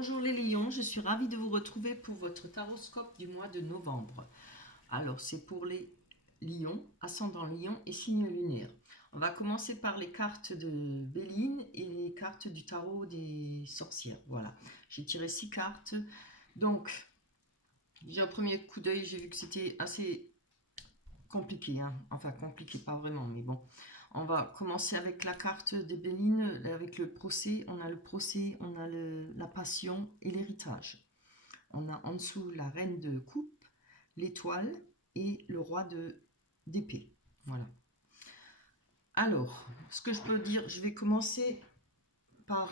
Bonjour les lions, je suis ravie de vous retrouver pour votre taroscope du mois de novembre. Alors c'est pour les lions, ascendant lion et signe lunaire. On va commencer par les cartes de Béline et les cartes du tarot des sorcières. Voilà, j'ai tiré 6 cartes. Donc, j'ai un premier coup d'œil, j'ai vu que c'était assez compliqué, hein. Enfin compliqué, pas vraiment, mais bon. On va commencer avec la carte des Béline, avec le procès. On a le procès, on a la passion et l'héritage. On a en dessous la reine de coupe, l'étoile et le roi d'épée. Voilà. Alors, ce que je peux dire, je vais commencer par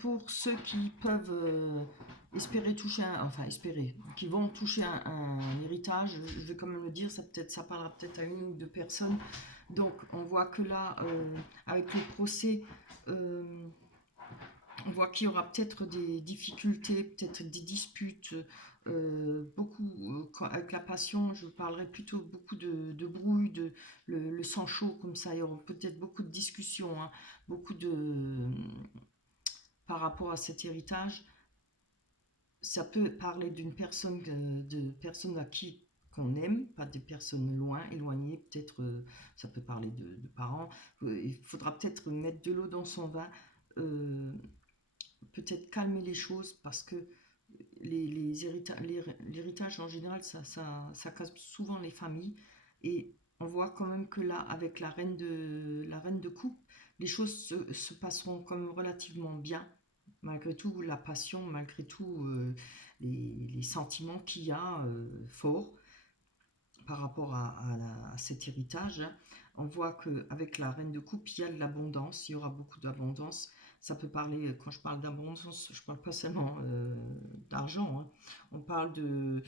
pour ceux qui peuvent espérer toucher enfin espérer, qui vont toucher un héritage. Je vais quand même le dire, ça parlera peut-être à une ou deux personnes. Donc on voit que là, avec le procès, on voit qu'il y aura peut-être des difficultés, peut-être des disputes, avec la passion, je parlerai plutôt beaucoup de brouille, le sang chaud comme ça, il y aura peut-être beaucoup de discussions, hein, beaucoup par rapport à cet héritage. Ça peut parler d'une personne, de personnes à qui qu'on aime, pas des personnes loin, éloignées, peut-être ça peut parler de parents. Il faudra peut-être mettre de l'eau dans son vin, peut-être calmer les choses parce que l'héritage en général, ça casse souvent les familles. Et on voit quand même que là, avec la reine de coupe, les choses se passeront quand même relativement bien. Malgré tout, la passion, malgré tout, les sentiments qu'il y a forts par rapport à cet héritage, hein. On voit qu'avec la reine de coupe, il y a de l'abondance, il y aura beaucoup d'abondance. Ça peut parler, quand je parle d'abondance, je ne parle pas seulement d'argent, hein. On parle de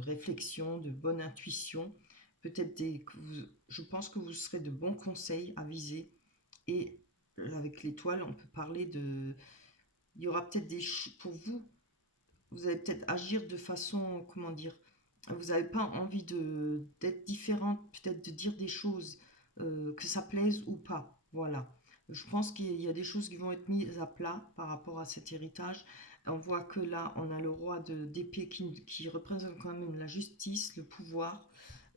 réflexion, de bonne intuition. Peut-être je pense que vous serez de bons conseils à viser. Et avec l'étoile, on peut parler il y aura peut-être pour vous, vous allez peut-être agir de façon, comment dire, vous n'avez pas envie d'être différente, peut-être de dire des choses, que ça plaise ou pas. Voilà. Je pense qu'il y a des choses qui vont être mises à plat par rapport à cet héritage. On voit que là, on a le roi d'épée qui représente quand même la justice, le pouvoir.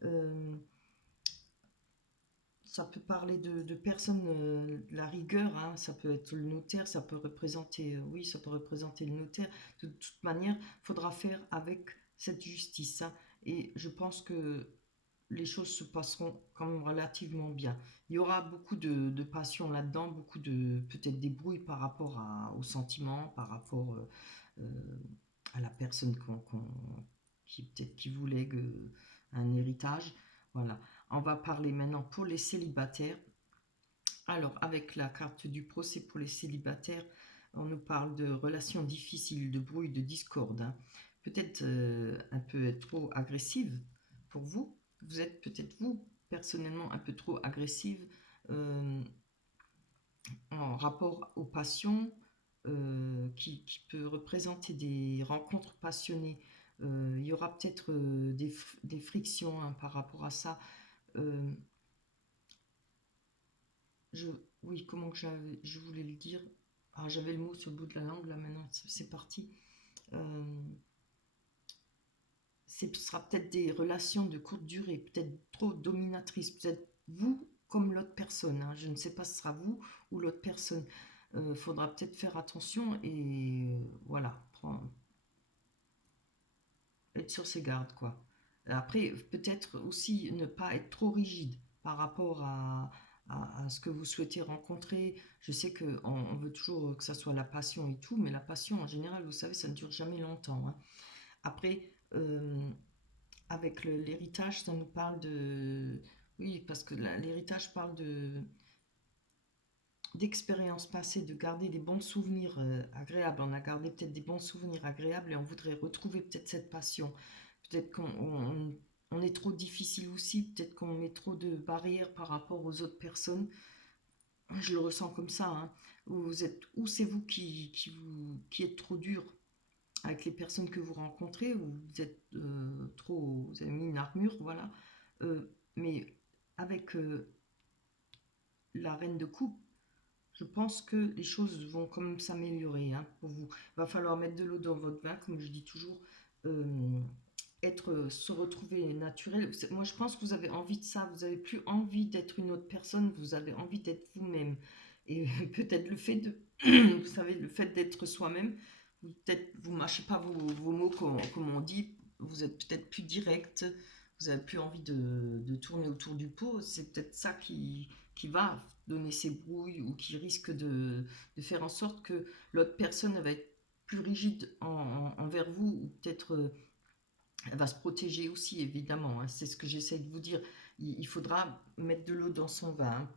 Euh, Ça peut parler de personnes, de la rigueur, hein. Ça peut être le notaire, ça peut représenter, oui, ça peut représenter le notaire. De toute manière, il faudra faire avec cette justice, hein. Et je pense que les choses se passeront quand même relativement bien. Il y aura beaucoup de passion là-dedans, beaucoup de peut-être des brouilles par rapport aux sentiments, par rapport euh, à la personne qui peut-être qui voulait un héritage. Voilà. On va parler maintenant pour les célibataires. Alors, avec la carte du procès pour les célibataires, on nous parle de relations difficiles, de bruit, de discorde, hein. Peut-être un peu trop agressive pour vous. Vous êtes peut-être vous, personnellement, un peu trop agressive euh, en rapport aux passions, qui peut représenter des rencontres passionnées. Il y aura peut-être des frictions, hein, par rapport à ça. Euh, je, oui, comment que je voulais le dire? Ah, j'avais le mot sur le bout de la langue, là maintenant, c'est parti. Euh, Ce sera peut-être des relations de courte durée, peut-être trop dominatrices, peut-être vous comme l'autre personne, hein. Je ne sais pas si ce sera vous ou l'autre personne. Faudra peut-être faire attention et voilà, être sur ses gardes, quoi. Après, peut-être aussi ne pas être trop rigide par rapport à ce que vous souhaitez rencontrer. Je sais qu'on on veut toujours que ça soit la passion et tout, mais la passion, en général, vous savez, ça ne dure jamais longtemps, hein. Après, avec l'héritage, ça nous parle de... Oui, parce que l'héritage parle d'expériences passées, de garder des bons souvenirs agréables. On a gardé peut-être des bons souvenirs agréables et on voudrait retrouver peut-être cette passion. Peut-être qu'on est trop difficile aussi, peut-être qu'on met trop de barrières par rapport aux autres personnes. Je le ressens comme ça, hein. Ou c'est vous qui êtes trop dur avec les personnes que vous rencontrez, ou vous êtes vous avez mis une armure, voilà. Mais avec la reine de coupe, je pense que les choses vont quand même s'améliorer, hein, pour vous. va falloir mettre de l'eau dans votre vin, comme je dis toujours, euh, se retrouver naturel. Moi, je pense que vous avez envie de ça, vous n'avez plus envie d'être une autre personne, vous avez envie d'être vous-même. Et peut-être le fait de, vous savez, le fait d'être soi-même, peut-être vous mâchez pas vos mots comme on dit, vous êtes peut-être plus direct, vous avez plus envie de tourner autour du pot. C'est peut-être ça qui va donner ces brouilles ou qui risque de faire en sorte que l'autre personne va être plus rigide envers vous ou peut-être elle va se protéger aussi, évidemment, hein. C'est ce que j'essaie de vous dire. Il faudra mettre de l'eau dans son vin, hein.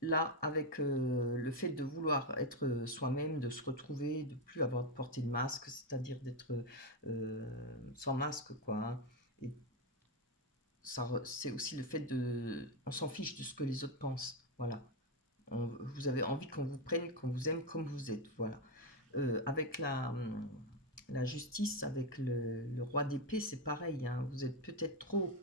Là, avec le fait de vouloir être soi-même, de se retrouver, de plus avoir de porter de masque, c'est-à-dire d'être euh, sans masque, quoi, hein. Et c'est aussi le fait de... On s'en fiche de ce que les autres pensent. Voilà. Vous avez envie qu'on vous prenne, qu'on vous aime comme vous êtes. Voilà. Avec la justice, avec le roi d'épée, c'est pareil, hein. Vous êtes peut-être trop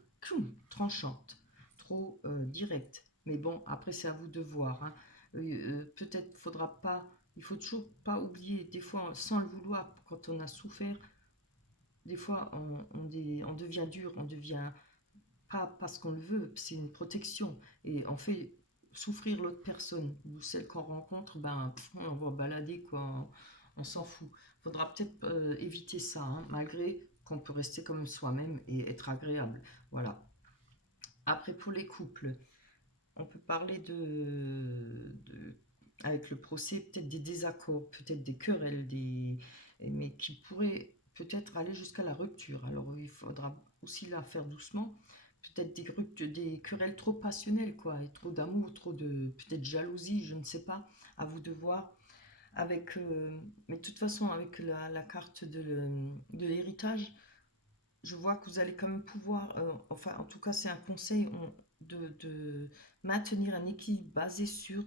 tranchante, trop directe. Mais bon, après, c'est à vous de voir, hein. Peut-être faudra pas... Il faut toujours pas oublier, des fois, sans le vouloir, quand on a souffert, des fois, on devient dur, on devient pas parce qu'on le veut, c'est une protection. Et on fait souffrir l'autre personne, ou celle qu'on rencontre, ben, on va balader, quoi. On s'en fout. Faudra peut-être éviter ça, hein, malgré qu'on peut rester comme soi-même et être agréable. Voilà. Après, pour les couples, on peut parler avec le procès, peut-être des désaccords, peut-être des querelles, mais qui pourraient peut-être aller jusqu'à la rupture. Alors, il faudra aussi la faire doucement. Peut-être des querelles trop passionnelles, quoi, et trop d'amour, trop de peut-être jalousie, je ne sais pas, à vous de voir. Mais de toute façon, avec la carte de l'héritage, je vois que vous allez quand même pouvoir, enfin en tout cas c'est un conseil de maintenir un équilibre basé sur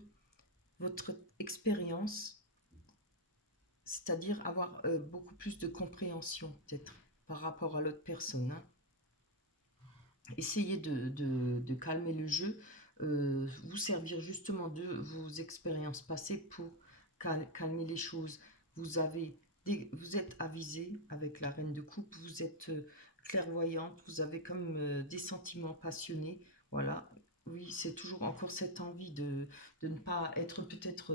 votre expérience, c'est-à-dire avoir beaucoup plus de compréhension peut-être par rapport à l'autre personne, hein. Essayez de calmer le jeu, vous servir justement de vos expériences passées pour calmer les choses. Vous êtes avisé avec la reine de coupe, vous êtes clairvoyante, vous avez comme des sentiments passionnés. Voilà, oui, c'est toujours encore cette envie de ne pas être peut-être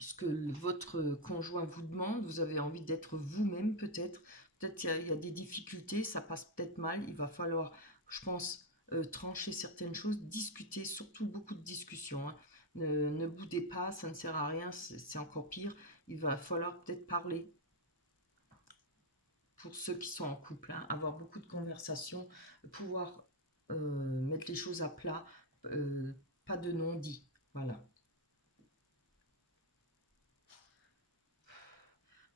ce que votre conjoint vous demande, vous avez envie d'être vous-même peut-être. Peut-être qu'il y a des difficultés, ça passe peut-être mal, il va falloir, je pense, trancher certaines choses, discuter, surtout beaucoup de discussions, hein. Ne boudez pas, ça ne sert à rien, c'est encore pire. Il va falloir peut-être parler pour ceux qui sont en couple, hein, avoir beaucoup de conversations, pouvoir mettre les choses à plat, euh, pas de non-dit. Voilà.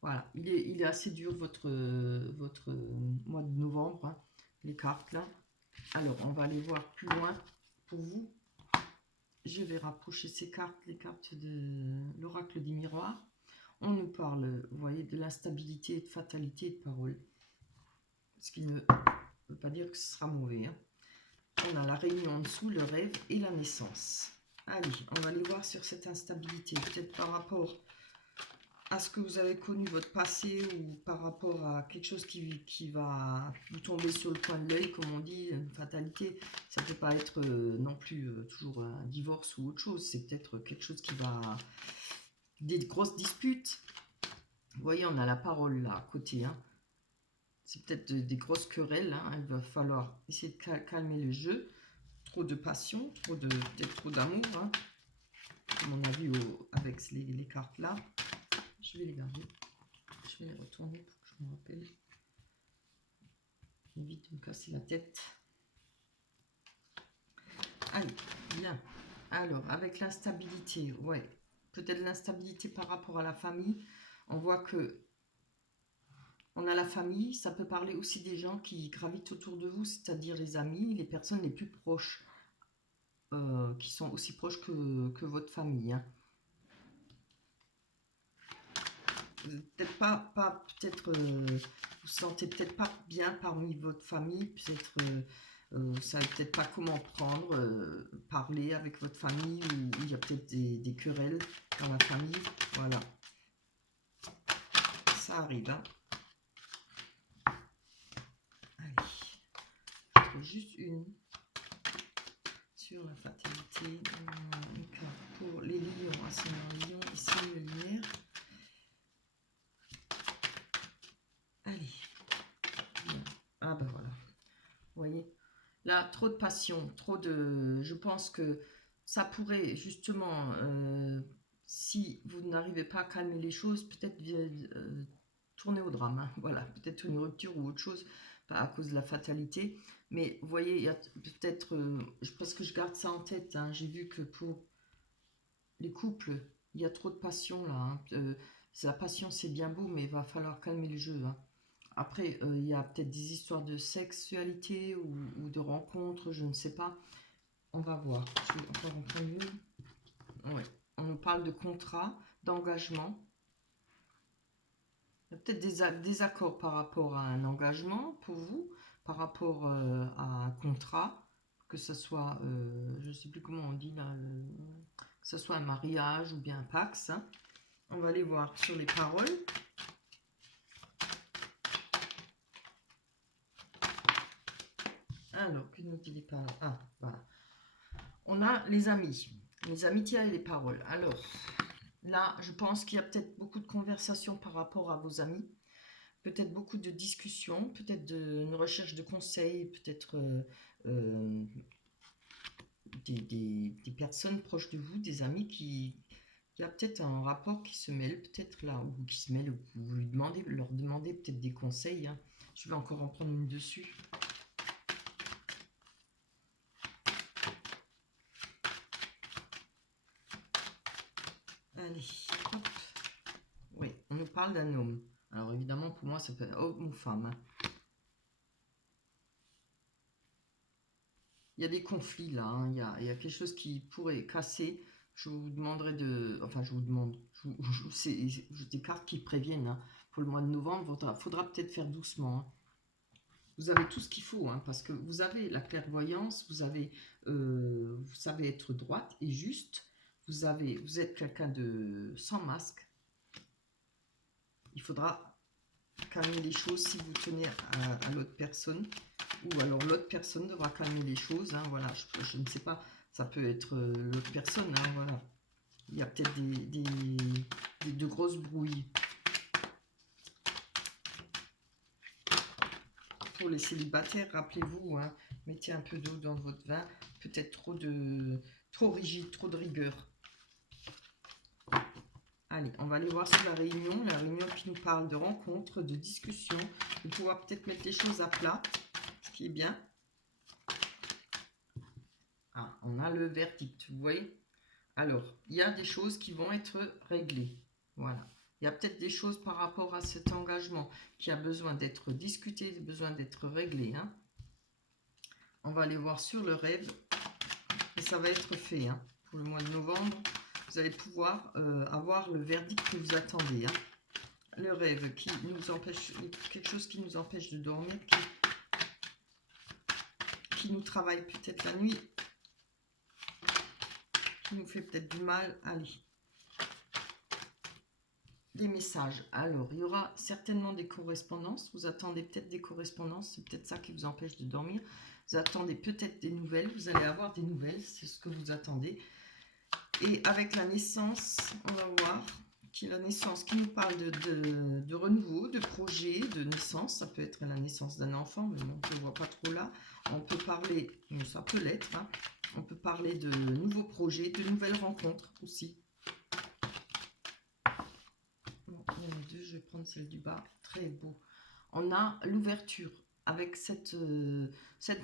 Voilà, il est assez dur votre mois de novembre, hein, les cartes là. Alors, on va aller voir plus loin pour vous. Je vais rapprocher ces cartes, les cartes de l'oracle des miroirs. On nous parle, vous voyez, de l'instabilité, de fatalité, de parole. Ce qui ne veut pas dire que ce sera mauvais, hein. On a la réunion en dessous, le rêve et la naissance. Allez, on va aller voir sur cette instabilité, peut-être par rapport à ce que vous avez connu votre passé ou par rapport à quelque chose qui va vous tomber sur le coin de l'œil, comme on dit, une fatalité. Ça ne peut pas être non plus toujours un divorce ou autre chose. C'est peut-être quelque chose qui va... Des grosses disputes. Vous voyez, on a la parole là à côté, hein. C'est peut-être des grosses querelles, hein. Il va falloir essayer de calmer le jeu. Trop de passion, peut-être trop d'amour, hein, comme on a vu avec les cartes là. Je vais les garder. Je vais les retourner pour que je me rappelle. Évite de me casser la tête. Allez, bien. Alors, avec l'instabilité, ouais. Peut-être l'instabilité par rapport à la famille. On voit que on a la famille. Ça peut parler aussi des gens qui gravitent autour de vous, c'est-à-dire les amis, les personnes les plus proches, qui sont aussi proches que votre famille, hein. Peut-être peut-être vous sentez peut-être pas bien parmi votre famille, peut-être vous savez peut-être pas comment prendre, parler avec votre famille, ou il y a peut-être des querelles dans la famille, voilà. ça arrive. Hein. Allez, je trouve juste une sur la fatalité. Pour les lions, ascendant lion, ici le lumière. Allez. Ah ben voilà. Vous voyez, là, trop de passion, trop de... Je pense que ça pourrait justement, si vous n'arrivez pas à calmer les choses, peut-être tourner au drame. Hein. Voilà, peut-être une rupture ou autre chose, pas à cause de la fatalité. Mais vous voyez, il y a peut-être... parce que je garde ça en tête. Hein. J'ai vu que pour les couples, il y a trop de passion là. Hein. La passion, c'est bien beau, mais il va falloir calmer le jeu. Hein. Après, il y a peut-être des histoires de sexualité ou de rencontres, je ne sais pas. On va voir. Je vais encore en prendre une. Ouais. On nous parle de contrat, d'engagement. Il y a peut-être des accords par rapport à un engagement pour vous, par rapport à un contrat, que ce soit, je ne sais plus comment on dit là, que ce soit un mariage ou bien un pax. Hein. On va aller voir sur les paroles. Alors, que nous dit les paroles? Ah, voilà. On a les amis, les amitiés et les paroles. Alors, là, je pense qu'il y a peut-être beaucoup de conversations par rapport à vos amis. Peut-être beaucoup de discussions, peut-être une recherche de conseils, peut-être des personnes proches de vous, des amis qui... Il y a peut-être un rapport qui se mêle, peut-être là, ou qui se mêle, ou vous lui demandez, leur demandez peut-être des conseils. Hein. Je vais encore en prendre une dessus. Allez, hop. Oui, on nous parle d'un homme. Alors évidemment, pour moi, ça peut être homme ou femme. Hein. Il y a des conflits là, hein. Il y a quelque chose qui pourrait casser. Je vous demanderai de... Enfin, je vous demande. C'est des cartes qui préviennent. Hein. Pour le mois de novembre, il faudra peut-être faire doucement. Hein. Vous avez tout ce qu'il faut, hein, parce que vous avez la clairvoyance, vous savez être droite et juste. Vous êtes quelqu'un de sans masque. Il faudra calmer les choses si vous tenez à l'autre personne. Ou alors l'autre personne devra calmer les choses. Hein, voilà, je ne sais pas. Ça peut être l'autre personne. Hein, voilà. Il y a peut-être de grosses brouilles. Pour les célibataires, rappelez-vous, hein, mettez un peu d'eau dans votre vin. Peut-être trop rigide, trop de rigueur. Allez, on va aller voir sur la réunion qui nous parle de rencontres, de discussions, de pouvoir peut-être mettre les choses à plat, ce qui est bien. Ah, on a le verdict, vous voyez. Alors, il y a des choses qui vont être réglées. Voilà. Il y a peut-être des choses par rapport à cet engagement qui a besoin d'être discuté, besoin d'être réglé. Hein. On va aller voir sur le rêve et ça va être fait. Hein. Pour le mois de novembre, vous allez pouvoir avoir le verdict que vous attendez. Hein. Le rêve qui nous empêche, quelque chose qui nous empêche de dormir, qui nous travaille peut-être la nuit, qui nous fait peut-être du mal. Allez. Des messages. Alors, il y aura certainement des correspondances. Vous attendez peut-être des correspondances. C'est peut-être ça qui vous empêche de dormir. Vous attendez peut-être des nouvelles. Vous allez avoir des nouvelles. C'est ce que vous attendez. Et avec la naissance, on va voir la naissance qui nous parle de renouveau, de projet, de naissance. Ça peut être la naissance d'un enfant, mais bon, je ne vois pas trop là. On peut parler, ça peut l'être, hein, on peut parler de nouveaux projets, de nouvelles rencontres aussi. Bon, il y en a deux, je vais prendre celle du bas. Très beau. On a l'ouverture. Avec cette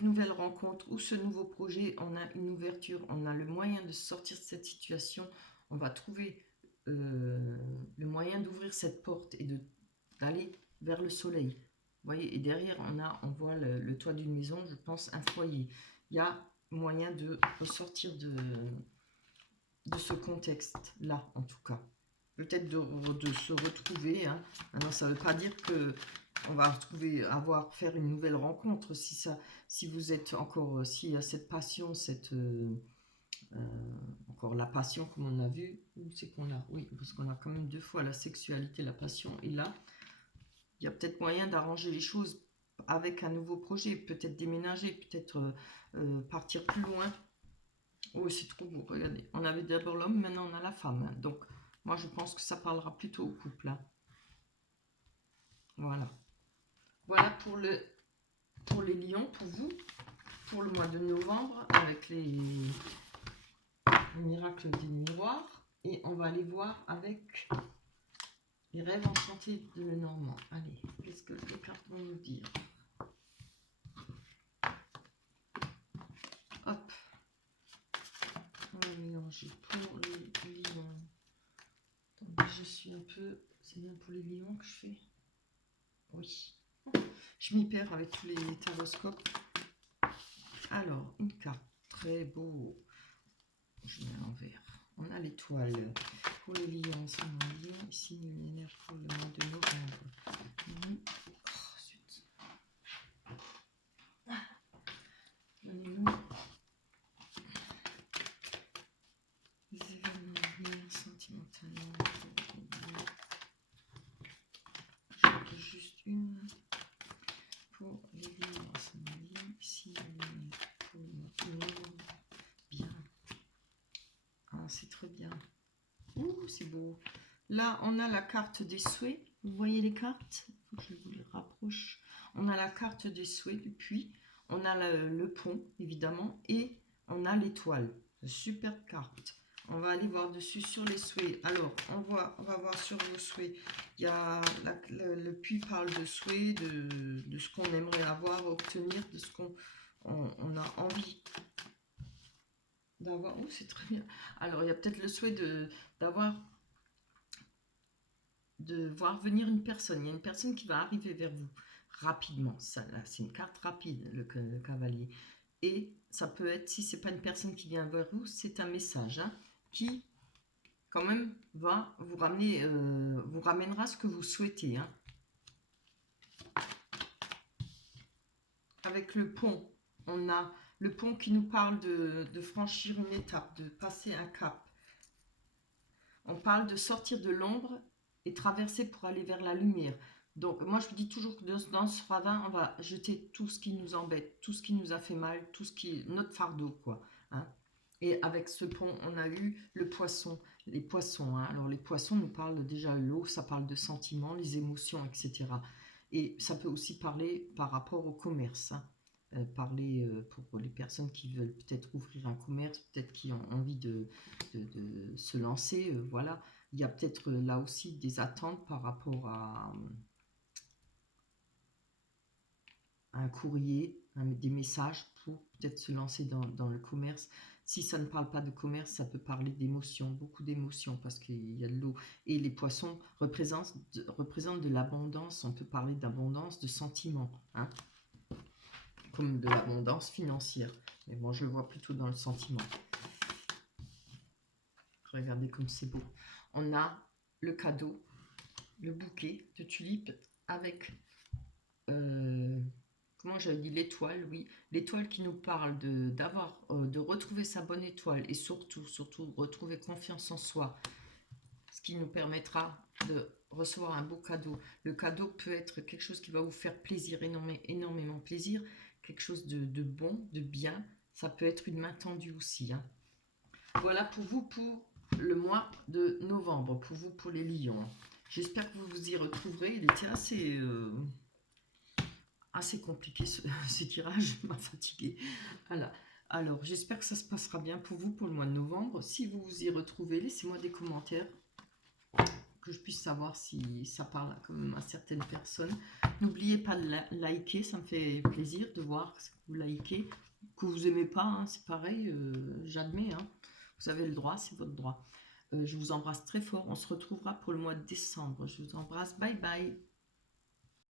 nouvelle rencontre ou ce nouveau projet, on a une ouverture, on a le moyen de sortir de cette situation, on va trouver le moyen d'ouvrir cette porte et d'aller vers le soleil. Vous voyez, et derrière, on voit le toit d'une maison, je pense un foyer. Il y a moyen de ressortir de ce contexte-là, en tout cas. Peut-être de se retrouver. Hein. Alors, ça ne veut pas dire que on va faire une nouvelle rencontre si vous êtes encore, s'il y a cette passion, encore la passion comme on a vu, où c'est qu'on a, oui, parce qu'on a quand même deux fois la sexualité, la passion, et là, il y a peut-être moyen d'arranger les choses avec un nouveau projet, peut-être déménager, peut-être partir plus loin. Oh, c'est trop beau, regardez. On avait d'abord l'homme, maintenant on a la femme. Hein. Donc, moi, je pense que ça parlera plutôt au couple. Hein. Voilà. Voilà pour les lions, pour vous, pour le mois de novembre, avec les miracles des miroirs. Et on va aller voir avec les rêves enchantés de Lenormand. Allez, qu'est-ce que les cartes vont nous dire? Hop. On va mélanger pour les lions. Attendez, je suis un peu... C'est bien pour les lions que je fais? Oui. Je m'y perds avec tous les taroscopes. Alors, une carte. Très beau. Je mets l'envers. On a l'étoile. Pour les lions, c'est mon lion. Ici, luminaire pour le mois de novembre. Oh, zut. Donnez-nous les événements d'avenir sentimentalement. Je juste une. Pour les lions, c'est mon lion. Ici, luminaire pour le mois de novembre. Bien. Ah, c'est très bien. Ouh, c'est beau. Là, on a la carte des souhaits. Vous voyez les cartes? Faut que je vous les rapproche. On a la carte des souhaits du puits. On a le pont, évidemment. Et on a l'étoile. Superbe carte. On va aller voir dessus sur les souhaits. Alors, on va voir sur vos souhaits. Il y a le puits parle de souhaits, de ce qu'on aimerait avoir, obtenir, de ce qu'on a envie d'avoir. Oh, c'est très bien. Alors, il y a peut-être le souhait de voir venir une personne. Il y a une personne qui va arriver vers vous rapidement. Ça, là, c'est une carte rapide, le cavalier. Et ça peut être, si c'est pas une personne qui vient vers vous, c'est un message hein, qui, quand même, va vous ramener, vous ramènera ce que vous souhaitez. Hein. Avec le pont, on a le pont qui nous parle de franchir une étape, de passer un cap. On parle de sortir de l'ombre et traverser pour aller vers la lumière. Donc, moi, je vous dis toujours que dans ce ravin, on va jeter tout ce qui nous embête, tout ce qui nous a fait mal, tout ce qui est notre fardeau, quoi. Hein. Et avec ce pont, on a eu le poisson, les poissons. Hein. Alors, les poissons nous parlent déjà l'eau, ça parle de sentiments, les émotions, etc. Et ça peut aussi parler par rapport au commerce. Hein. Parler pour les personnes qui veulent peut-être ouvrir un commerce, peut-être qui ont envie de se lancer. Voilà, il y a peut-être là aussi des attentes par rapport à un courrier, des messages pour peut-être se lancer dans le commerce. Si ça ne parle pas de commerce, ça peut parler d'émotions, beaucoup d'émotions, parce qu'il y a de l'eau. Et les poissons représentent de l'abondance, on peut parler d'abondance, de sentiments, hein, comme de l'abondance financière. Mais moi, je le vois plutôt dans le sentiment. Regardez comme c'est beau. On a le cadeau, le bouquet de tulipes avec... comment j'avais dit, l'étoile, oui, l'étoile qui nous parle de retrouver sa bonne étoile et surtout retrouver confiance en soi, ce qui nous permettra de recevoir un beau cadeau. Le cadeau peut être quelque chose qui va vous faire plaisir, énormément plaisir, quelque chose de bon, de bien. Ça peut être une main tendue aussi. Hein. Voilà pour vous pour le mois de novembre, pour vous pour les lions. J'espère que vous vous y retrouverez. Il était assez compliqué ce tirage, m'a fatigué. Voilà. Alors, j'espère que ça se passera bien pour vous pour le mois de novembre. Si vous vous y retrouvez, laissez-moi des commentaires que je puisse savoir si ça parle quand même à certaines personnes. N'oubliez pas de liker, ça me fait plaisir de voir que vous likez. Que vous n'aimez pas, hein, c'est pareil, j'admets. Hein. Vous avez le droit, c'est votre droit. Je vous embrasse très fort. On se retrouvera pour le mois de décembre. Je vous embrasse. Bye bye.